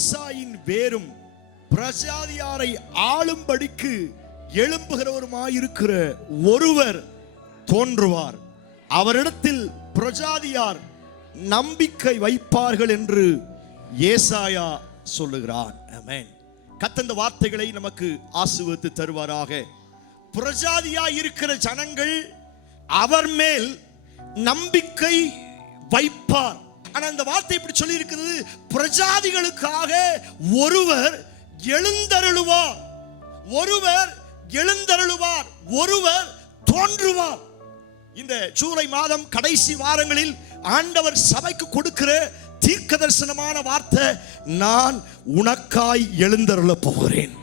ஈசாயின் வேரும் பிரஜாதியாரை ஆளும்படிக்கு எழும்புகிறவருமாயிருக்கிற ஒருவர் தோன்றுவார், அவரிடத்தில் பிரஜாதியார் நம்பிக்கை வைப்பார்கள் என்று ஏசாயா சொல்லுகிறான். ஆமென். கர்த்தர் இந்த வார்த்தைகளை நமக்கு ஆசீர்வதித்து தருவாராக. பிரஜாதியாய் இருக்கிற ஜனங்கள் அவர் மேல் நம்பிக்கை வைப்பார். ஆனா இந்த வார்த்தை இப்படி சொல்லி இருக்கிறது, பிரஜாதிகளுக்காக ஒருவர் எழுந்தருளுவார், ஒருவர் எழுந்தருளுவார், ஒருவர் தோன்றுவார். இந்த ஜூலை மாதம் கடைசி வாரங்களில் ஆண்டவர் சபைக்கு கொடுக்கிற தீர்க்க தரிசனமான வார்த்தை, நான் உனக்காய் எழுந்தருள போகிறேன்.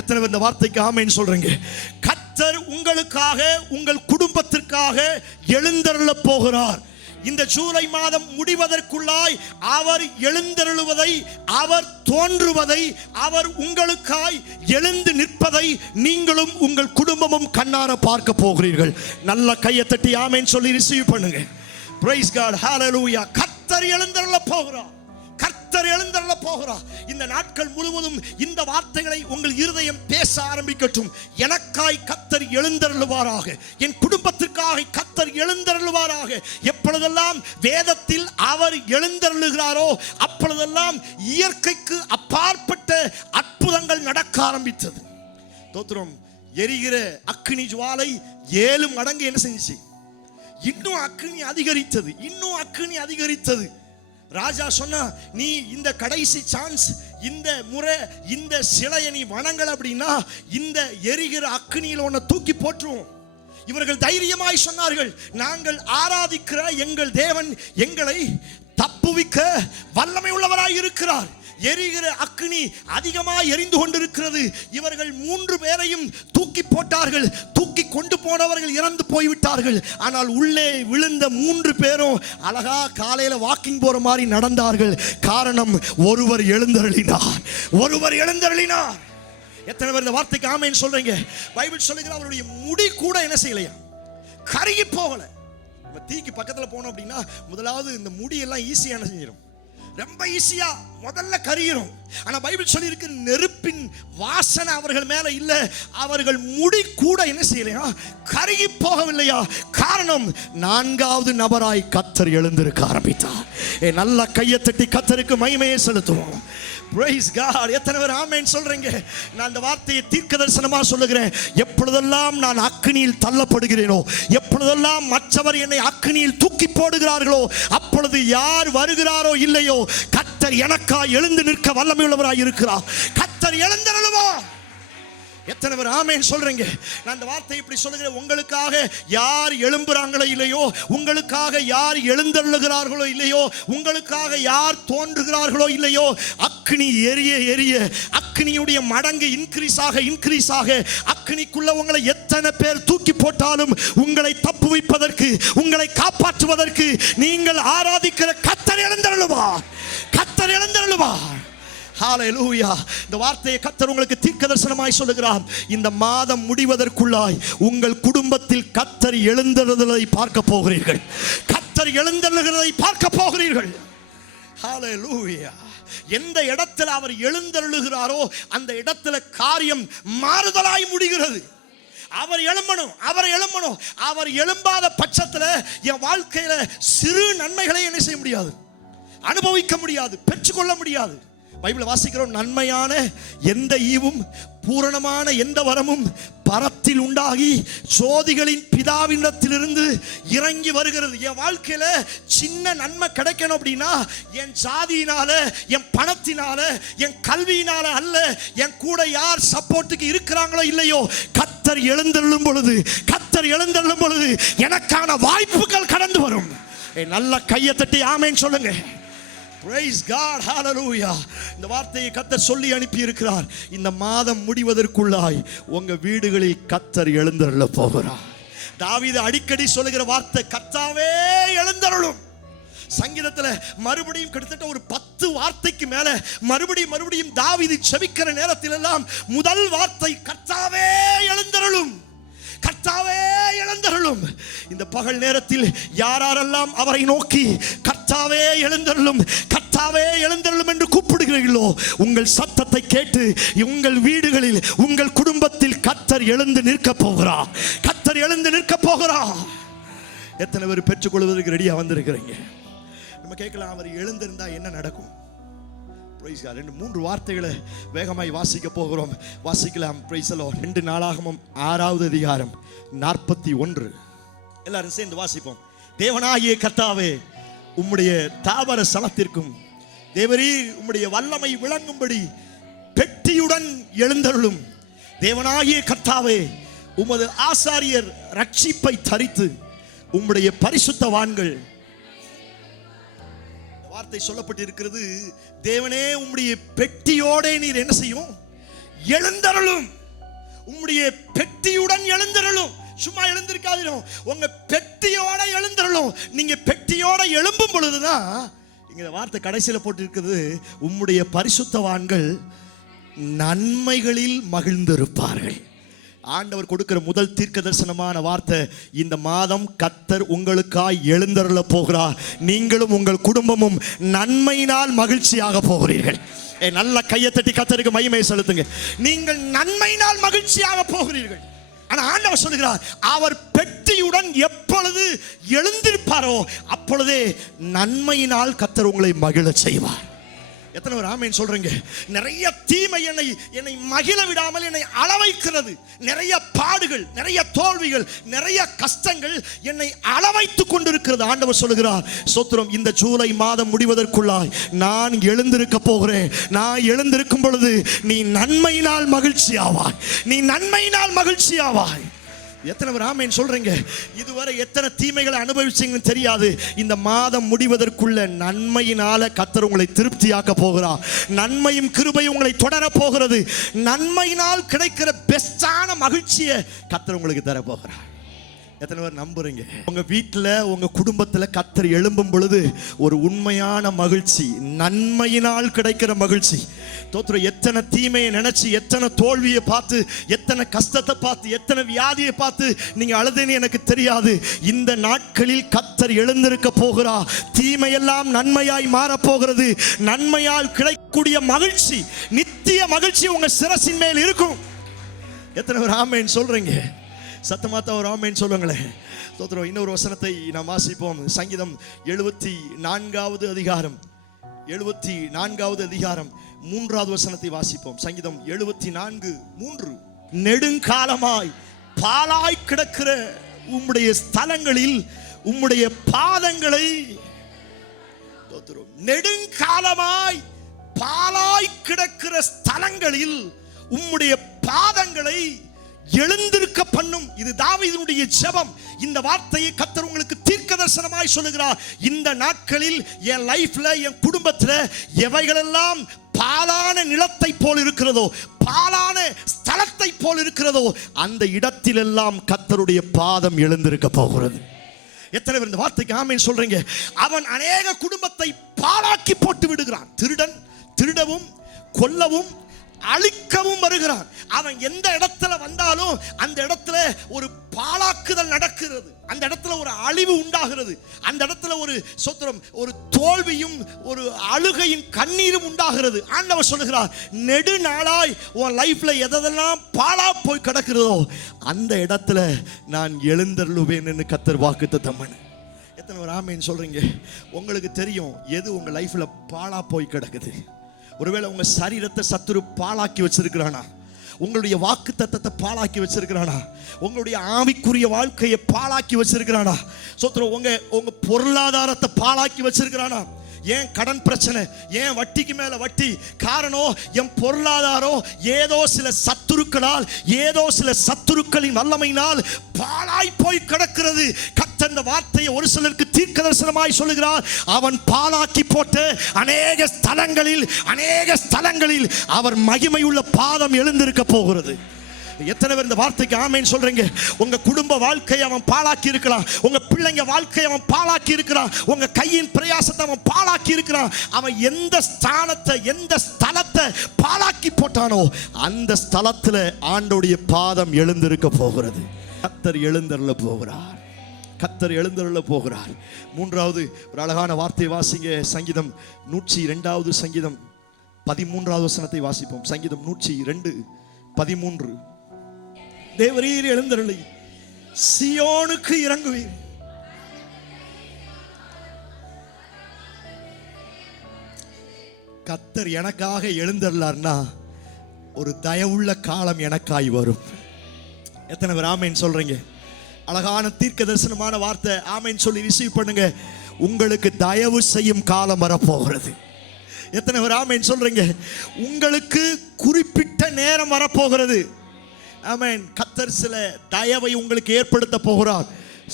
எத்தனை பேர் இந்த வார்த்தைக்கு ஆமென் சொல்றீங்க? கர்த்தர் உங்களுக்காக, உங்கள் குடும்பத்திற்காக எழுந்தருள போகிறார். இந்த ஜூலை மாதம் முடிவதற்குள்ளாய் அவர் எழுந்தருளுவதை, அவர் தோன்றுவதை, அவர் உங்களுக்காய் எழுந்து நிற்பதை நீங்களும் உங்கள் குடும்பமும் கண்ணார பார்க்க போகிறீர்கள். நல்ல கையை தட்டி ஆமென் சொல்லி ரிசீவ் பண்ணுங்க. Praise God, hallelujah. கர்த்தர் எழுந்தருள போகிறார், கர்த்தர் எழுந்தருள போகிறார். இந்த நாட்கள் முழுவதும் இந்த வார்த்தைகளை உங்கள் இருதயம் பேச ஆரம்பிக்கட்டும். எனக்காய் கர்த்தர் எழுந்தருளுவாராக, என் குடும்பத்திற்காக கர்த்தர் எழுந்தருளுவாராக. எப்பொழுதெல்லாம் வேதத்தில் அவர் எழுந்தருளுகிறாரோ அப்பொழுதெல்லாம் இயற்கைக்கு அப்பாற்பட்ட அற்புதங்கள் நடக்க ஆரம்பித்தது. தோத்திரம். எரிகிற அக்கினி ஜுவாலை 7 மடங்கு என்ன செஞ்சிச்சு? இன்னும் அக்கினி அதிகரித்தது, இன்னும் அக்கினி அதிகரித்தது. ராஜா சொன்னா, நீ இந்த கடைசி சான்ஸ், இந்த முறை இந்த சிலையை நீ வணங்கல அப்படின்னா இந்த எரிகிற அக்கினியில் உன்னை தூக்கி போட்டுருவோம். இவர்கள் தைரியமாய் சொன்னார்கள், நாங்கள் ஆராதிக்கிற எங்கள் தேவன் எங்களை தப்புவிக்க வல்லமை உள்ளவராய் இருக்கிறார். எரிகிற அக்கினி அதிகமாக எரிந்து கொண்டிருக்கிறது. இவர்கள் 3 பேரையும் தூக்கி போட்டார்கள். தூக்கி கொண்டு போனவர்கள் இறந்து போய்விட்டார்கள். ஆனால் உள்ளே விழுந்த 3 பேரும் அழகா காலையில வாக்கிங் போற மாதிரி நடந்தார்கள். காரணம், ஒருவர் எழுந்தருளினார், ஒருவர் எழுந்தருளினார். எத்தனை பேர் இந்த வார்த்தைக்கு ஆமென் சொல்றீங்க? பைபிள் சொல்லுகிற அவருடைய முடி கூட என்ன செய்யலையா? கருகி போகல. நம்ம தீக்கு பக்கத்துல போனோம் அப்படின்னா முதலாவது இந்த முடி எல்லாம் ஈஸியா என்ன செஞ்சிடும்? ரொம்ப ஈஸியா முதல்ல கரியிரும். ஆனா பைபிள் சொல்லி இருக்கு, நெருப்பின் வாசனை அவர்கள் மேல இல்ல, அவர்கள் முடி கூட என்ன செய்யலையா? கருகி போகவில்லையா? காரணம், 4வது நபராய் கர்த்தர் எழுந்திருக்க ஆரம்பித்தார். நல்ல கையை தட்டி கர்த்தருக்கு மகிமையை செலுத்துவோம். Praise God. எத்தனை பேர் ஆமென் சொல்றீங்க? நான் இந்த வார்த்தையை தீர்க்க தரிசனமா சொல்லுகிறேன். எப்பொழுதெல்லாம் நான் அக்கினியில் தள்ளப்படுகிறேனோ, எப்பொழுதெல்லாம் மற்றவர் என்னை அக்கினியில் தூக்கி போடுகிறார்களோ, அப்பொழுது யார் வருகிறாரோ இல்லையோ, கர்த்தர் எனக்காய் எழுந்து நிற்க வல்லமை உள்ளவராய் இருக்கிறார். கர்த்தர் எழுந்தருளுவார். எத்தனை பேர் ஆமென் சொல்றீங்க? நான் இந்த வார்த்தை இப்படி சொல்லுகிறேன், உங்களுக்காக யார் எழும்புறாங்களோ இல்லையோ, உங்களுக்காக யார் எழுந்தருளுகிறார்களோ இல்லையோ, உங்களுக்காக யார் தோன்றுகிறார்களோ இல்லையோ, அக்கினி எரிய எரிய, அக்கினியுடைய மடங்கு இன்க்ரீஸ் ஆக அக்கினிக்குள்ள உங்களை எத்தனை பேர் தூக்கி போட்டாலும் உங்களை தப்புவிப்பதற்கு, உங்களை காப்பாற்றுவதற்கு நீங்கள் ஆராதிக்கிற கர்த்தர் எழுந்தருளுவார், கர்த்தர் எழுந்தருளுவார். ஹalleluya. இந்த வார்த்தையை கர்த்தர் உங்களுக்கு தீர்க்க தரிசனமாய் சொல்லுகிறார். இந்த மாதம் முடிவதற்குள்ளாய் உங்கள் குடும்பத்தில் கர்த்தர் எழுந்தருளுவதை பார்க்க போகிறீர்கள், கர்த்தர் எழுந்தருளுகிறதை பார்க்க போகிறீர்கள். ஹalleluya. எந்த இடத்துல அவர் எழுந்தருளுகிறாரோ அந்த இடத்துல காரியம் மாறுதலாய் முடிகிறது. அவர் எழும்பணும், அவர் எழும்பணும். அவர் எழும்பாத பட்சத்தில் என் வாழ்க்கையில சிறு நன்மைகளை என்ன செய்ய முடியாது? அனுபவிக்க முடியாது, பெற்றுக்கொள்ள முடியாது. பைபிள் வாசிக்கிறோம், நன்மையான எந்த ஈவும் பூரணமான எந்த வரமும் பரத்தில் உண்டாகி ஜோதிகளின் பிதாவினிடத்திலிருந்து இறங்கி வருகிறது. என் வாழ்க்கையில சின்ன நன்மை கிடைக்கணும் அப்படின்னா என் ஜாதியினால, என் பணத்தினால, என் கல்வியினால அல்ல. என் கூட யார் சப்போர்ட்டுக்கு இருக்கிறாங்களோ இல்லையோ, கர்த்தர் எழுந்தருளும் பொழுது, கர்த்தர் எழுந்தருளும் பொழுது எனக்கான வாய்ப்புகள் கடந்து வரும். நல்ல கையை தட்டி ஆமென் சொல்லுங்க. Praise God, hallelujah. இந்த வார்த்தையை கர்த்தர் சொல்லி அனுப்பி இருக்கிறார். இந்த மாதம் முடிவதற்குள்ளாய் உங்க வீடுகளில் கர்த்தர் எழுந்தருள போகிறார். தாவீது அடிக்கடி சொல்லுகிற வார்த்தை, கர்த்தாவே எழுந்தருளும். சங்கீதத்துல மறுபடியும் கிட்டத்தட்ட ஒரு 10 வார்த்தைக்கு மேல மறுபடியும் தாவீது செபிக்கிற நேரத்தில் எல்லாம் முதல் வார்த்தை கர்த்தாவே எழுந்தருளும், கர்த்தாவே எழுந்தருளும். இந்த பகல் நேரத்தில் யாரெல்லாம் அவரை நோக்கி கர்த்தாவே எழுந்தருளும், கர்த்தாவே கர்த்தாவே எழுந்தருளும் என்று கூப்பிடுகிறீர்களோ, உங்கள் சத்தத்தை கேட்டு உங்கள் வீடுகளில் உங்கள் குடும்பத்தில் கர்த்தர் எழுந்து நிற்க போகிறார். கர்த்தர் எழுந்து நிற்க போகிறார். எத்தனை பேர் பெற்றுக்கொள்வதற்கு ரெடியா வந்திருக்கிறீங்க? நம்ம கேட்கலாம், அவர் எழுந்திருந்தா என்ன நடக்கும்? 2-3 வார்த்தைகளை வேகமாய் வாசிக்க போகிறோம். வாசிக்கலாம். 2 நாளாகமம் 6வது அதிகாரம் 41. எல்லாரும் சேர்ந்து வாசிப்போம். தேவனாகிய கர்த்தாவே, உம்முடைய தாவர சலத்திற்கும் தேவரீர் உம்முடைய வல்லமை விளங்கும்படி பெட்டியுடன் எழுந்தருளும். தேவனாகிய கர்த்தாவே, உமது ஆசாரியர் ரட்சிப்பை தரித்து உம்முடைய பரிசுத்தவான்கள், வார்த்தை சொல்லப்பட்டிருக்கிறது, தேவனே உம்முடைய பெட்டியோட நீர் என்ன செய்யும்? எழுந்தருளும். உம்முடைய பெட்டியுடன் எழுந்தருளும். சும்மா எழுந்திருக்காதீங்க, உங்க பெட்டியோட எழுந்தருளும். நீங்க பெட்டியோட எழும்பும் பொழுதுதான் இங்க வார்த்தை கடைசியில் போட்டிருக்கிறது, உம்முடைய பரிசுத்தவான்கள் நன்மைகளில் மகிழ்ந்திருப்பார்கள். ஆண்டவர் கொடுக்கிற முதல் தீர்க்க தரிசனமான வார்த்தை, இந்த மாதம் கர்த்தர் உங்களுக்காய் எழுந்தருள போகிறார். நீங்களும் உங்கள் குடும்பமும் நன்மையினால் மகிழ்ச்சியாக போகிறீர்கள். நல்ல கையை தட்டி கர்த்தருக்கு மகிமை செலுத்துங்க. நீங்கள் நன்மையினால் மகிழ்ச்சியாக போகிறீர்கள். ஆனா ஆண்டவர் சொல்லுகிறார், அவர் பெட்டியுடன் எப்பொழுது எழுந்திருப்பாரோ அப்பொழுதே நன்மையினால் கர்த்தர் உங்களை மகிழ செய்வார். எத்தனை பேர் ஆமென் சொல்றீங்க? நிறைய தீமை என்னை மகிழ விடாமல் என்னை அளவைக்கிறது. நிறைய பாடுகள், நிறைய தோல்விகள், நிறைய கஷ்டங்கள் என்னை அளவைத்துக் கொண்டிருக்கிறது. ஆண்டவர் சொல்லுகிறார், ஸ்தோத்திரம், இந்த ஜூலை மாதம் முடிவதற்குள்ளாய் நான் எழுந்திருக்க போகிறேன். நான் எழுந்திருக்கும் பொழுது நீ நன்மையினால் மகிழ்ச்சி ஆவாய். நீ நன்மையினால் மகிழ்ச்சி ஆவாய். எத்தனை பேர் ஆமென் சொல்றீங்க? இதுவரை எத்தனை தீமைகளை அனுபவிச்சீங்கன்னு தெரியாது. இந்த மாதம் முடிவதற்குள்ள நன்மையினால கர்த்தர் உங்களை திருப்தியாக்க போகிறார். நன்மையும் கிருபையும் உங்களை தொடர போகிறது. நன்மையினால் கிடைக்கிற பெஸ்டான மகிழ்ச்சியை கர்த்தர் உங்களுக்கு தர போகிறார். எத்தனை பேர் நம்புறீங்க? உங்க வீட்டில் உங்க குடும்பத்தில் கர்த்தர் எழும்பும் பொழுது ஒரு உண்மையான மகிழ்ச்சி, நன்மையினால் கிடைக்கிற மகிழ்ச்சி. தோத்திரம், எத்தனை தீமையை நினைச்சு, எத்தனை தோல்வியை பார்த்து, எத்தனை கஷ்டத்தை பார்த்து, எத்தனை வியாதியை பார்த்து நீங்க அழுதுன்னு எனக்கு தெரியாது. இந்த நாட்களில் கர்த்தர் எழுந்திருக்க போகிறார். தீமையெல்லாம் நன்மையாய் மாறப்போகிறது. நன்மையால் கிடைக்கக்கூடிய மகிழ்ச்சி, நித்திய மகிழ்ச்சி உங்க சிரசின் மேல் இருக்கும். எத்தனை பேர் ஆமென் சொல்றீங்க? சத்தமாத்த ஒரு ஆமென் சொல்லுங்களேன். ஸ்தோத்திரம். இன்னொரு வசனத்தை நாம் வாசிப்போம். சங்கீதம் 74வது அதிகாரம் 3வது வசனத்தை வாசிப்போம். சங்கீதம் 74:3. நெடுங்காலமாய் பாலாய் கிடக்கிற உம்முடைய ஸ்தலங்களில் உம்முடைய பாதங்களை, நெடுங்காலமாய் பாலாய் கிடக்கிற ஸ்தலங்களில் உம்முடைய பாதங்களை எழுந்திருக்க பண்ணும். இது தாவீதுடைய ஜெபம். இந்த வார்த்தையை கர்த்தர் உங்களுக்கு தீர்க்கதரிசனமாய் சொல்லுகிறார். இந்த நாட்களில் என் லைஃப்ல, என் குடும்பத்தில் எவைகளெல்லாம் பாலான நிலத்தை போல் இருக்கிறதோ, பாலான ஸ்தலத்தை போல் இருக்கிறதோ, அந்த இடத்திலெல்லாம் கர்த்தருடைய பாதம் எழுந்திருக்க போகிறது. எத்தனை பேர் இந்த வார்த்தைக்கு ஆமென் சொல்றீங்க? அவன் அநேக குடும்பத்தை பாழாக்கி போட்டு விடுகிறான். திருடன் திருடவும் கொல்லவும் அழிக்கவும் வருகிறான். அவன் எந்த இடத்துல வந்தாலும் அந்த இடத்துல ஒரு பாழாக்குதல் நடக்கிறது. அந்த இடத்துல ஒரு அழிவு உண்டாகிறது. அந்த இடத்துல ஒரு சொத்திரம், ஒரு தோல்வியும் ஒரு அழுகையும் கண்ணீரும் உண்டாகிறது. ஆண்டவர் சொல்லுகிறார், நெடுநாளாய் உன் லைஃப்ல எதெல்லாம் பாழா போய் கிடக்கிறதோ அந்த இடத்துல நான் எழுந்தருளுவேன் என்று கர்த்தர் வாக்குத்தத்தம் பண்ணு. எத்தனை ஒரு ஆமென் சொல்றீங்க? உங்களுக்கு தெரியும் எது உங்க லைஃப்ல பாழா போய் கிடக்குது. ஒருவேளை உங்க சரீரத்தை சத்துரு பாழாக்கி வச்சிருக்கிறானா? உங்களுடைய வாக்கு தத்தத்தை பாழாக்கி வச்சிருக்கிறானா? உங்களுடைய ஆவிக்குரிய வாழ்க்கையை பாழாக்கி வச்சிருக்கிறானா? சோத்திரம், உங்க பொருளாதாரத்தை பாழாக்கி வச்சிருக்கிறானா? ஏன் கடன் பிரச்சனை, ஏன் வட்டிக்கு மேல வட்டி? காரணம், என் பொருளாதாரம் ஏதோ சில சத்துருக்களால், ஏதோ சில சத்துருக்களின் வல்லமையினால் பாழாய் போய் கிடக்கிறது. கர்த்தர் இந்த வார்த்தையை ஒரு சிலருக்கு தீர்க்கதரிசனமாய் சொல்லுகிறார். அவன் பாழாக்கி போட்டு அநேக ஸ்தலங்களில் அவர் மகிமையுள்ள பாதம் எழுந்திருக்க போகிறது. எத்தனை பேர் இந்த வார்த்தைக்கு ஆமென் சொல்றீங்க? உங்க குடும்ப வாழ்க்கையை அவன் பாழாக்கி இருக்கலாம். உங்க பிள்ளைங்க வாழ்க்கையை அவன் பாழாக்கி இருக்கிறான். உங்க கையின் பிரயாசத்தை அவன் பாழாக்கி இருக்கிறான். அவன் எந்த ஸ்தானத்தை, எந்த ஸ்தலத்தை பாழாக்கி போட்டானோ அந்த ஸ்தலத்துல ஆண்டோடைய பாதம் எழுந்திருக்க போகிறது. கர்த்தர் எழுந்தருள போகிறார். கர்த்தர் எழுந்தருள போகிறார். மூன்றாவது ஒரு அழகான வார்த்தை வாசிங்க. சங்கீதம் 102வது சங்கீதம் 13வது வசனத்தை வாசிப்போம். சங்கீதம் 102:13. தேவரீர் எழுந்தருளி சீயோனுக்கு இறங்குவீர். கர்த்தர் எனக்காக எழுந்தருளார்னா ஒரு தயவுள்ள காலம் எனக்காய் வரும். எத்தனை பேர் ஆமென் சொல்றீங்க? அழகான தீர்க்க தரிசனமான வார்த்தை. ஆமென் சொல்லி ரிசீவ் பண்ணுங்க. உங்களுக்கு தயவு செய்யும் காலம் வரப்போகிறது. எத்தனை பேர் ஆமென் சொல்றீங்க? உங்களுக்கு குறிப்பிட்ட நேரம் வரப்போகிறது. ஆமென். கர்த்தர் சில தயவை உங்களுக்கு ஏற்படுத்த போகிறார்.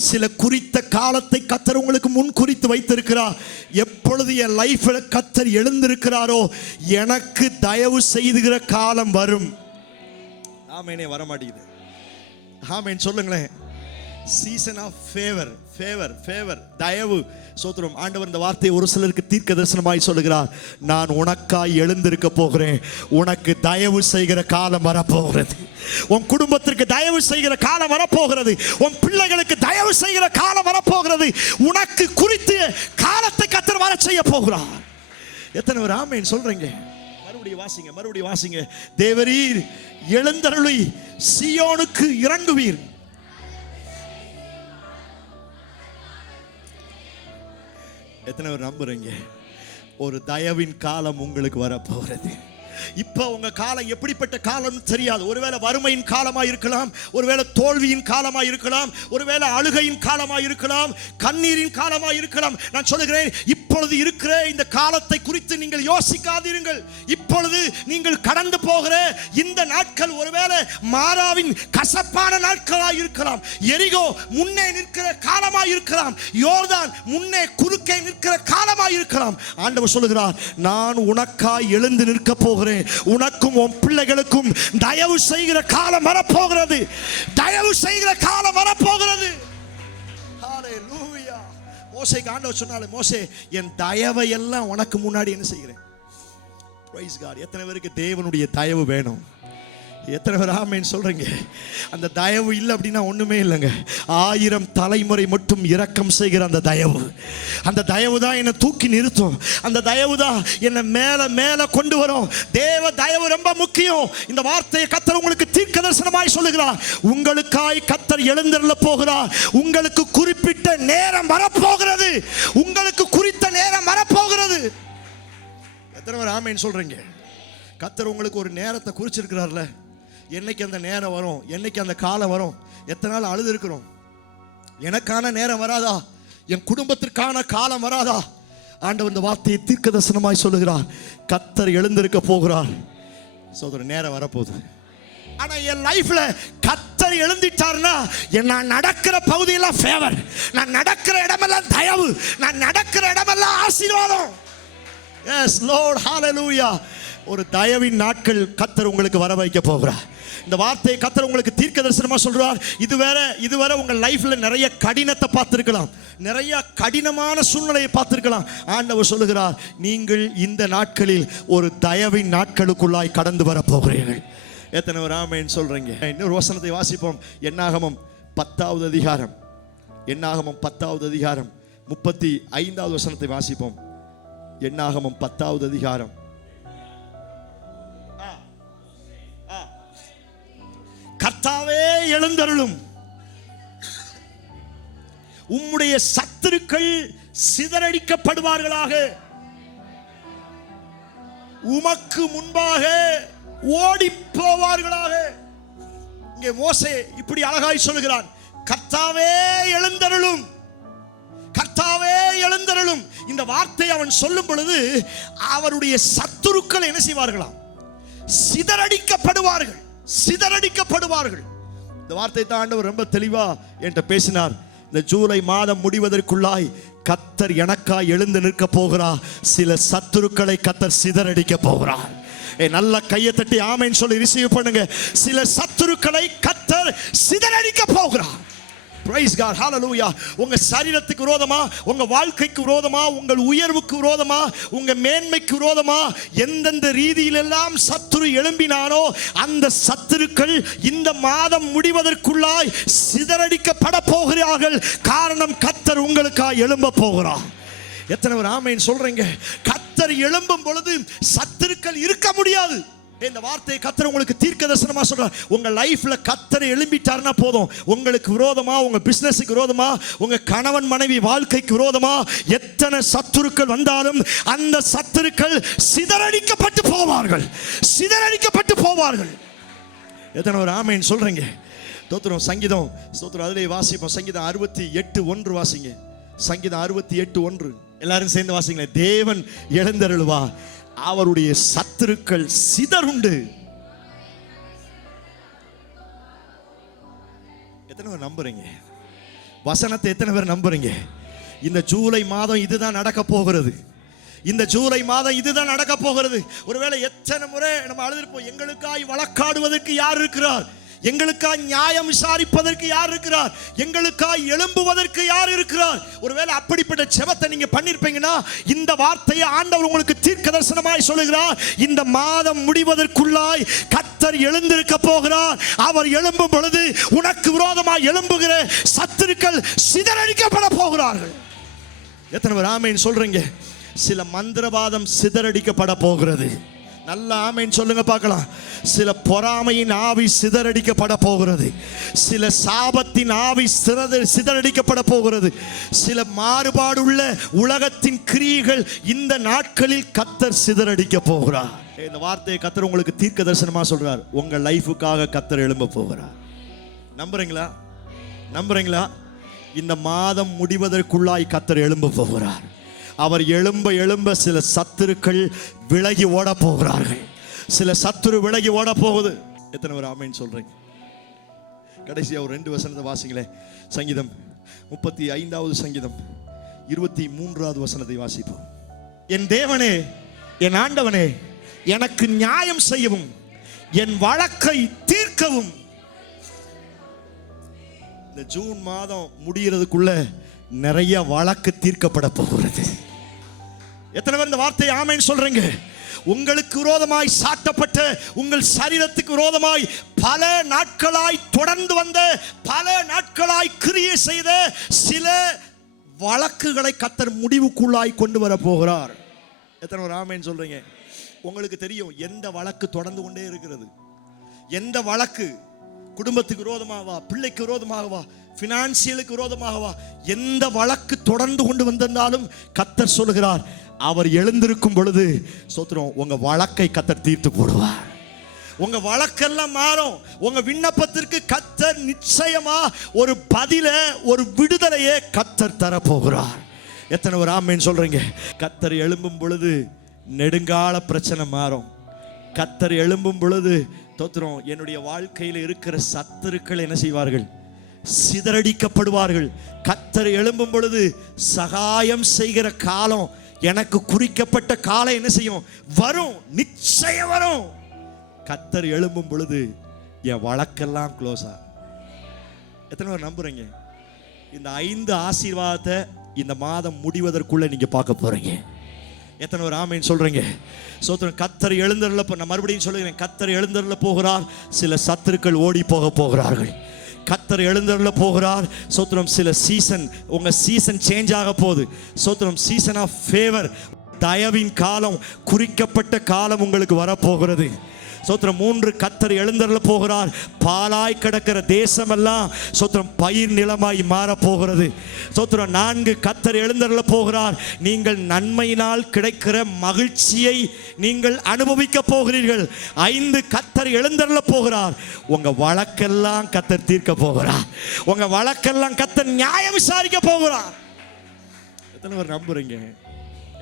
சில குறித்த காலத்தை கர்த்தர் உங்களுக்கு முன் குறித்து வைத்திருக்கிறார். எப்பொழுது என் லைஃப்ல கர்த்தர் எழுந்திருக்கிறாரோ எனக்கு தயவு செய்துகிற காலம் வரும். ஆமெனே வர மாட்டேங்குது. ஆமென் சொல்லுங்களேன். Season of favour, favour, favour, தயவு. சோத்திரம். ஆண்டவர் இந்த வார்த்தையை ஒரு சிலருக்கு தீர்க்க தரிசனமாய் சொல்லுகிறார். நான் உனக்காய் எழுந்திருக்க போகிறேன். உனக்கு தயவு செய்கிற காலம் வரப்போகிறது. உன் குடும்பத்திற்கு தயவு செய்கிற காலம் வரப்போகிறது. உன் பிள்ளைகளுக்கு தயவு செய்கிற காலம் வரப்போகிறது. உனக்கு குறித்து காலத்தை கர்த்தர் வர செய்ய போகிறார். எத்தனை பேர் ஆமென் சொல்றீங்க? மறுபடியும் வாசிங்க, மறுபடியும் வாசிங்க. தேவரீர் எழுந்தருளி சீயோனுக்கு இறங்குவீர். எத்தனை பேர் நம்புறீங்க? ஒரு தயவின் காலம் உங்களுக்கு வரப்போகிறது. இப்ப உங்க காலம் எப்படிப்பட்ட காலம் தெரியாது. ஒருவேளை வறுமையின் காலமா இருக்கலாம், ஒருவேளை தோல்வியின் காலமா இருக்கலாம், ஒருவேளை அழுகையின் காலமா இருக்கலாம், கண்ணீரின் காலமா இருக்கலாம். நான் சொல்லுகிறேன், இப்பொழுது இருக்கிற இந்த காலத்தை குறித்து நீங்கள் யோசிக்காதீர்கள். இப்பொழுது நீங்கள் கடந்து போகிற இந்த நாட்கள் ஒருவேளை மாறாவின் கசப்பான நாட்களாக இருக்கலாம். எரிகோ முன்னே நிற்கிற காலமா இருக்கலாம். யோர்தான் முன்னே குறுக்கே நிற்கிற காலமா இருக்கலாம். ஆண்டவர் சொல்லுகிறார், நான் உனக்காய் எழுந்து நிற்க போகிறேன். உனக்கும் உன் பிள்ளைகளுக்கும் தயவு செய்கிற காலம் வரப்போகிறது. தயவு செய்கிற காலம் வரப்போகிறது. ஹalleluya. மோசேக்கு ஆண்டவர் சொன்னாலே, மோசே என் தயவை எல்லாம் உனக்கு முன்னாடி என்ன செய்கிறேன். Praise God. எத்தனை பேருக்கு தேவனுடைய தயவு வேணும்? எத்தனை பேர் ஆமென் சொல்றீங்க? அந்த தயவு இல்லை அப்படின்னா ஒண்ணுமே இல்லைங்க. 1000 தலைமுறை மட்டும் இரக்கம் செய்கிற அந்த தயவு, அந்த தயவு தான் என்னை தூக்கி நிறுத்தும். அந்த தயவு தான் என்னை மேல மேல கொண்டு வரும். தேவ தயவு ரொம்ப முக்கியம். இந்த வார்த்தையை கர்த்தர் உங்களுக்கு தீர்க்க தரிசனமாய் சொல்லுகிறார். உங்களுக்காய் கர்த்தர் எழுந்தருள போகிறார். உங்களுக்கு குறிப்பிட்ட நேரம் வரப்போகிறது. உங்களுக்கு குறித்த நேரம் வரப்போகிறது. எத்தனை பேர் ஆமென் சொல்றீங்க? கர்த்தர் உங்களுக்கு ஒரு நேரத்தை குறிச்சிருக்கிறார்ல. என்னைக்கு அந்த நேரம் வரும், என்னைக்கு அந்த காலம் வரும். எத்தனை நாள் அழுது இருக்கிறோம், எனக்கான நேரம் வராதா, என் குடும்பத்திற்கான காலம் வராதா? ஆண்டவர் இந்த வார்த்தையை தீர்க்க தரிசனமாய் சொல்லுகிறார். கர்த்தர் எழுந்திருக்க போகிறார். சோதர நேரம் வரப்போகுது. ஆனா என் லைஃப்ல கர்த்தர் எழுந்திட்டார்னா நான் நடக்கிற பகுதியெல்லாம் ஃபேவர், நான் நடக்கிற இடமெல்லாம் தயவு, நான் நடக்கிற இடமெல்லாம் ஆசீர்வாதம். எஸ் லார்ட், ஹalleluya. ஒரு தயவின் நாட்கள் கர்த்தர் உங்களுக்கு வர வைக்க போகிறார். இந்த வார்த்தையை கர்த்தர் உங்களுக்கு தீர்க்க தரிசனமா சொல்றார். இதுவரை உங்க லைஃப்ல நிறைய கடினத்தை பார்த்திருக்கலாம், நிறைய கடினமான சூழ்நிலையை பார்த்திருக்கலாம். ஆண்டவர் சொல்லுகிறார், நீங்கள் இந்த நாட்களில் ஒரு தயவின் நாட்களுக்குள்ளாய் கடந்து வர போகிறீர்கள். எத்தனை ஒரு ஆமென் சொல்றீங்க? இன்னொரு வசனத்தை வாசிப்போம். என்னாகமம் 10வது அதிகாரம், என்னாகமம் 10வது அதிகாரம் 35வது வசனத்தை வாசிப்போம். என்னாகமம் 10வது அதிகாரம். கர்த்தாவே எழுந்தருளும், உம்முடைய சத்துருக்கள் சிதறடிக்கப்படுவார்களாக, உமக்கு முன்பாக ஓடி போவார்களாக. இங்கே மோசே இப்படி அழகாய் சொல்கிறான், கர்த்தாவே எழுந்தருளும், கர்த்தாவே எழுந்தருளும். இந்த வார்த்தை அவன் சொல்லும் பொழுது அவருடைய சத்துருக்கள் என்ன செய்வார்களாம்? சிதறடிக்கப்படுவார்கள், சிதறடிக்கப்படுவார்கள். இந்த வார்த்தை தான் ஆண்டவர் ரொம்ப தெளிவா என்கிட்ட பேசினார். இந்த ஜூலை மாதம் முடிவதற்குள்ளாய் கர்த்தர் எனக்காய் எழுந்து நிற்க போகிறார். சில சத்துருக்களை கர்த்தர் சிதறடிக்க போகிறார். நல்ல கையை தட்டி ஆமென் சொல்லி ரிசீவ் பண்ணுங்க. சில சத்துருக்களை கர்த்தர் சிதறடிக்க போகிறார். Praise God. Hallelujah. உங்க சரீரத்துக்கு விரோதமா, உங்க வாழ்க்கைக்கு விரோதமா, உங்கள் உயர்வுக்கு விரோதமா, உங்க மேன்மைக்கு விரோதமா எந்தெந்த ரீதியிலெல்லாம் சத்துரு எழும்பினானோ அந்த சத்துருக்கள் இந்த மாதம் முடிவதற்குள்ளாய் சிதறடிக்கப்பட போகிறார்கள். காரணம் கர்த்தர் உங்களுக்காக எழும்ப போகிறார். எத்தனை பேர் ஆமென் சொல்றீங்க? கர்த்தர் எழும்பும் பொழுது சத்துருக்கள் இருக்க முடியாது. இந்த வார்த்தையை கர்த்தர் உங்களுக்கு தீர்க்கதரிசனமா சொல்றார். உங்க லைஃப்ல கர்த்தர் எழும்பிட்டாருன்னா போதும், உங்களுக்கு விரோதமா, உங்க பிசினஸுக்கு விரோதமா, உங்க கணவன் மனைவி வாழ்க்கைக்கு விரோதமா எத்தனை சத்துருக்கள் வந்தாலும் அந்த சத்துருக்கள் சிதறடிக்கப்பட்டு போவார்கள், சிதறடிக்கப்பட்டு போவார்கள். எத்தனை ஒரு ஆமென் சொல்றீங்க? ஸ்தோத்திரம். சங்கீதம் ஸ்தோத்திரம், அதிலே வாசிப்போம். சங்கீதம் 68:1 வாசிங்க. சங்கீதம் 68:1 எல்லாரும் சேர்ந்து வாசிங்க. தேவன் எழுந்தருளுவா, அவருடைய சத்துருக்கள் சிதறுண்டு. எத்தனை பேர் நம்புறீங்க வசனத்தை? எத்தனை பேர் நம்புறீங்க? இந்த ஜூலை மாதம் இதுதான் நடக்க போகிறது. இந்த ஜூலை மாதம் இதுதான் நடக்க போகிறது. ஒருவேளை எத்தனை முறை நம்ம அழுதிருப்போம், எங்களுக்காய் வழக்காடுவதற்கு யார் இருக்கிறார், எங்களுக்காய் நியாயம் விசாரிப்பதற்கு யார் இருக்கிறார், எங்களுக்காய் எழும்புவதற்கு யார் இருக்கிறார். ஒருவேளை அப்படிப்பட்ட ஜெபத்தை நீங்க பண்ணிருப்பீங்கன்னா இந்த வார்த்தையை ஆண்டவர் உங்களுக்கு தீர்க்கதரிசனமாய் சொல்லுகிறார். இந்த மாதம் முடிவதற்குள்ளாய் கர்த்தர் எழுந்திருக்க போகிறார். அவர் எழும்பும் பொழுது உனக்கு விரோதமாய் எழும்புகிற சத்துருக்கள் சிதறடிக்கப்பட போகிறார்கள். எத்தனை பேர் ஆமென் சொல்றீங்க? சில மந்திரவாதம் சிதறடிக்கப்பட போகிறது. நல்ல ஆமென் சொல்லுங்க பார்க்கலாம். சில பொறாமையின் ஆவி சிதறடிக்கப்பட போகிறது. சில சாபத்தின் ஆவி சிதறடிக்கப்பட போகிறது. சில மாறுபாடுள்ள உலகத்தின் கிரியைகள் இந்த நாட்களில் கர்த்தர் சிதறடிக்க போகிறார். இந்த வார்த்தையை கர்த்தர் உங்களுக்கு தீர்க்க தரிசனமா சொல்றார். உங்க லைஃபுக்காக கர்த்தர் எழும்ப போகிறார். நம்புறீங்களா? நம்புறீங்களா? இந்த மாதம் முடிவதற்குள்ளாய் கர்த்தர் எழும்ப போகிறார். அவர் எழும்ப எழும்ப சில சத்துருக்கள் விலகி ஓட போகிறார்கள். சில சத்துரு விலகி ஓட போகுது. எத்தனை பேர் ஆமென் சொல்றீங்க? கடைசியா ஒரு 2 வசனத்தை வாசிங்களே. சங்கீதம் 35வது சங்கீதம் 23வது வசனத்தை வாசிப்போம். என் தேவனே, என் ஆண்டவனே, எனக்கு நியாயம் செய்யவும் என் வழக்கை தீர்க்கவும். இந்த ஜூன் மாதம் முடிகிறதுக்குள்ள நிறைய வழக்கு தீர்க்கப்பட போகிறது. எத்தனை பேர் இந்த வார்த்தையை ஆமென் சொல்றீங்க? உங்களுக்கு விரோதமாய் சாட்டப்பட்ட, உங்கள் சரீரத்துக்கு விரோதமாய் பல நாட்களாய் தொடர்ந்து வந்த, பல நாட்களாய் கிரியை செய்த சில வழக்குகளை கர்த்தர் முடிவுக்குள்ளாய் கொண்டு வர போகிறார். எத்தனை பேர் ஆமென் சொல்றீங்க? உங்களுக்கு தெரியும் எந்த வழக்கு தொடர்ந்து கொண்டே இருக்கிறது. எந்த வழக்கு குடும்பத்துக்கு விரோதமாகவா, பிள்ளைக்கு விரோதமாகவா, பினான்சியலுக்கு விரோதமாகவா, எந்த வழக்கு தொடர்ந்து கொண்டு வந்திருந்தாலும் கர்த்தர் சொல்லுகிறார், அவர் எழுந்திருக்கும் பொழுது ஸ்தோத்திரம், உங்க வழக்கை கர்த்தர் தீர்த்து போடுவார். உங்க வழக்கெல்லாம் மாறும். உங்க விண்ணப்பத்திற்கு கர்த்தர் நிச்சயமா ஒரு பதில, ஒரு விடுதலையை கர்த்தர் தர போகிறார். எத்தனை ஒரு ஆமென் சொல்றீங்க? கர்த்தர் எழும்பும் பொழுது நெடுங்கால பிரச்சனை மாறும். கர்த்தர் எழும்பும் பொழுது ஸ்தோத்திரம், என்னுடைய வாழ்க்கையில் இருக்கிற சத்துருக்கள் என்ன செய்வார்கள்? சிதறடிக்கப்படுவார்கள். கர்த்தர் எழும்பும் பொழுது சகாயம் செய்கிற காலம், எனக்கு குறிக்கப்பட்ட காலம் என்ன செய்யும்? வரும், நிச்சயம் வரும். கர்த்தர் எழும்பும் பொழுது என் வழக்கெல்லாம் க்ளோஸா. எத்தனை பேர் நம்புறீங்க? இந்த 5 ஆசீர்வாதத்தை இந்த மாதம் முடிவதற்குள்ள நீங்க பார்க்க போறீங்க. எத்தனை பேர் ஆமென் சொல்றீங்க? சோத்திரம். கர்த்தர் எழுந்தருள, நான் மறுபடியும் சொல்லுகிறேன், கர்த்தர் எழுந்தருள போகிறார். சில சத்துருக்கள் ஓடி போக போகிறார்கள். கர்த்தர் எழுந்தருள போகிறார். சோத்திரம். சில சீசன், உங்க சீசன் சேஞ்ச் ஆக போகுது. சோத்திரம். சீசன் ஆஃப் ஃபேவர், தயவின் காலம், குறிக்கப்பட்ட காலம் உங்களுக்கு வரப்போகிறது. சோத்திரம். 3 கர்த்தர் எழுந்தருள போகிறார். பாலாய் கிடக்கிற தேசமெல்லாம் சோத்திரம் பயிர் நிலமாய் மாறப்போகிறது. சோத்திரம். 4 கர்த்தர் எழுந்தருள போகிறார். நீங்கள் நன்மையினால் கிடைக்கிற மகிழ்ச்சியை நீங்கள் அனுபவிக்க போகிறீர்கள். 5 கர்த்தர் எழுந்தருள போகிறார். உங்க வழக்கெல்லாம் கர்த்தர் தீர்க்க போகிறார். உங்க வழக்கெல்லாம் கர்த்தர் நியாயம் விசாரிக்க போகிறார். எத்தனை பேர் நம்புறீங்க?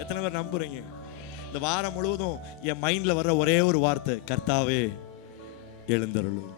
எத்தனை பேர் நம்புறீங்க? இந்த வாரம் முழுவதும் என் மைண்ட்ல வர்ற ஒரே ஒரு வார்த்தை, கர்த்தாவே எழுந்தருளும்.